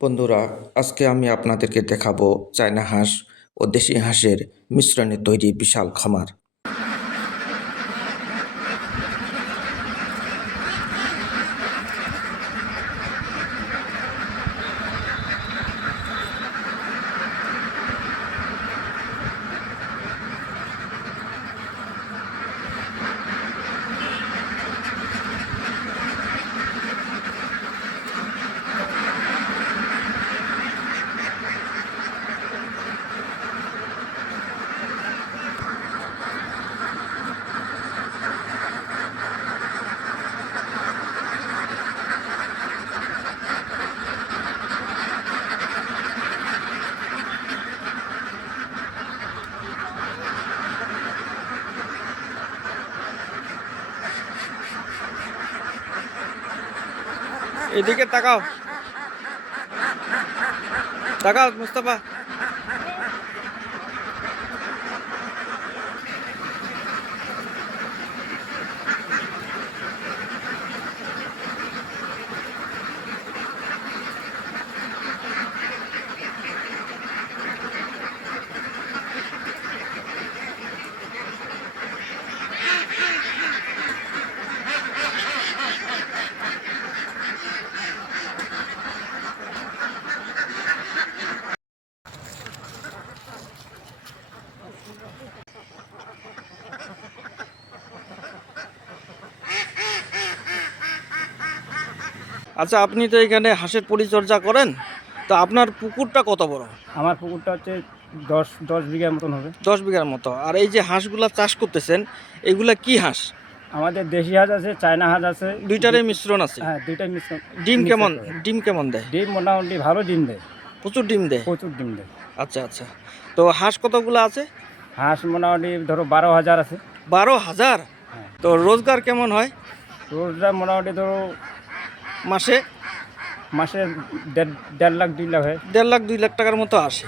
বন্ধুরা, আজকে আমি আপনাদেরকে দেখাবো চায়না হাঁস ও দেশি হাঁসের মিশ্রণে তৈরি বিশাল খামার। এদিকে তাকাও, তাকাও মুস্তাফা। আচ্ছা, আপনি তো এখানে হাঁসের পরিচর্যা করেন, তো আপনার পুকুরটা কত বড়? আমার পুকুরটা হচ্ছে দশ বিঘার মতন হবে। 10 বিঘার মতো। আর এই যে হাঁসগুলা চাষ করতেছেন, এগুলা কি হাঁস? আমাদের দেশি হাঁস আছে, চায়না হাঁস আছে, দুইটারই মিশ্রণ আছে। হ্যাঁ দুইটাই মিশ্রণ। ডিম মিশ্রণ কেমন করে। ডিম কেমন দেয়? ডিম মোটামুটি ভালো ডিম দেয়, প্রচুর ডিম দেয়। প্রচুর ডিম দেয়। আচ্ছা আচ্ছা, তো হাঁস কতগুলো আছে? হাঁস মোটামুটি ধরো 12,000 আছে। 12,000? হ্যাঁ, তো রোজগার কেমন হয় রোজটা মোটামুটি ধরো মাসে? মাসে দেড় লাখ 2 লাখ হয়। 1.5 লাখ 2 লাখ টাকার মতো আসে।